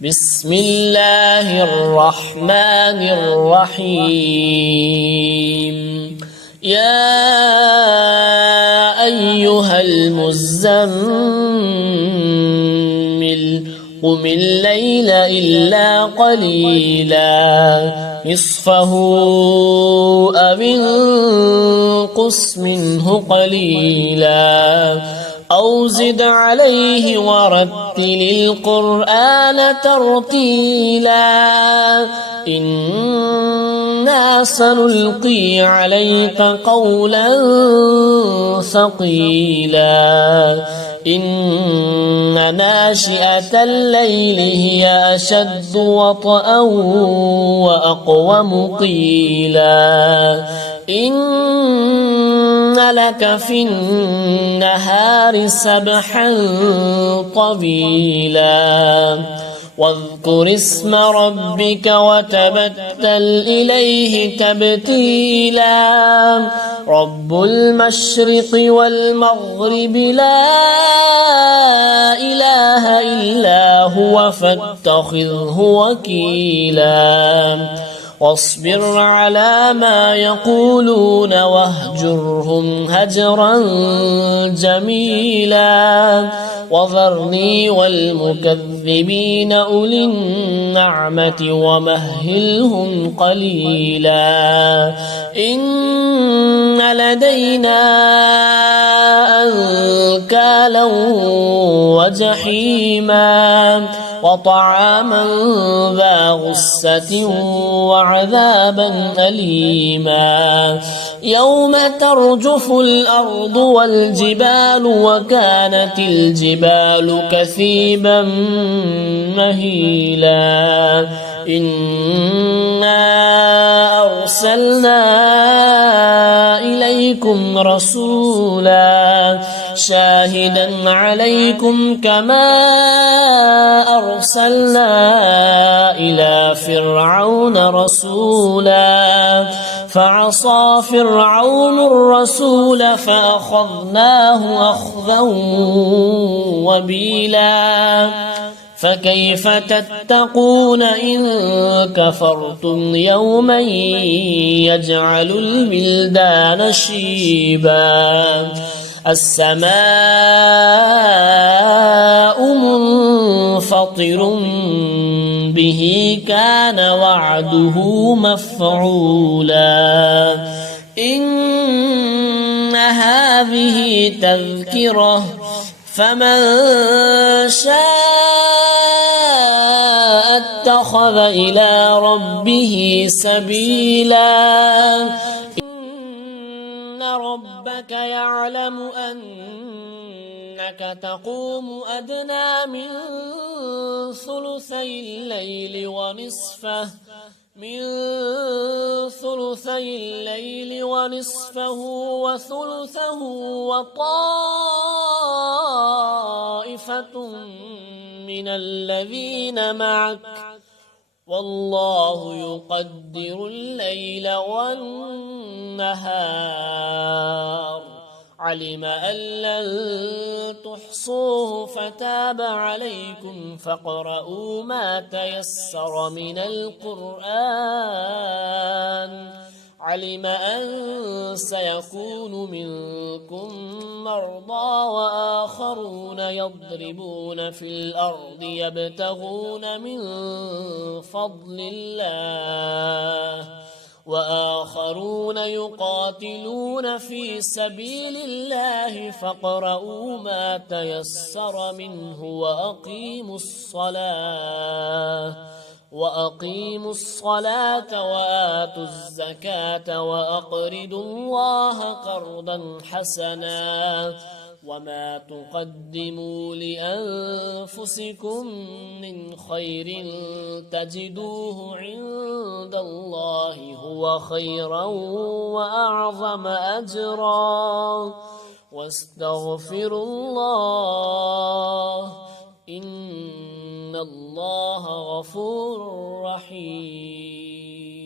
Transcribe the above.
بسم الله الرحمن الرحيم. يا أيها المزمل قم الليل إلا قليلا نصفه أو انقص منه قليلا أو زد عليه ورتل القرآن ترتيلا إنا سنلقي عليك قولا ثقيلا إن ناشئة الليل هي أشد وطئا وأقوم قيلا إن لك في النهار سبحا طويلا واذكر اسم ربك وتبتل إليه تبتيلا رب المشرق والمغرب لا إله إلا هو فاتخذه وكيلا واصبر على ما يقولون واهجرهم هجرا جميلا وذرني والمكذبين أولي النعمة ومهلهم قليلا إن لدينا أنكالا وجحيما وطعاما ذا غصة وعذابا أليما يوم ترجف الأرض والجبال وكانت الجبال كثيبا مهيلا إنا أرسلنا إليكم رسولا شاهدا عليكم كما أرسلنا إلى فرعون رسولا فعصى فرعون الرسول فأخذناه أخذا وبيلا فكيف تتقون إن كفرتم يوما يجعل الولدان شيبا السماء منفطر به كان وعده مفعولا إن هذه تذكرة فمن شاء اتخذ إلى ربه سبيلا إن ربك يعلم أنك تقوم أدنى من ثلثي الليل ونصفه وثلثه وطائفة من الذين معك والله يقدر الليل والنهار علم أن لن تحصوه فتاب عليكم فاقرؤوا ما تيسر من القرآن علم أن سيكون منكم مرضى وآخرون يضربون في الأرض يبتغون من فضل الله وآخرون يقاتلون في سبيل الله فاقرؤوا ما تيسر منه وأقيموا الصلاة وآتوا الزكاة وأقرضوا الله قرضا حسنا وما تقدموا لأنفسكم من خير تجدوه عند الله هو خيرا وأعظم أجرا واستغفروا الله إن الله غفور رحيم.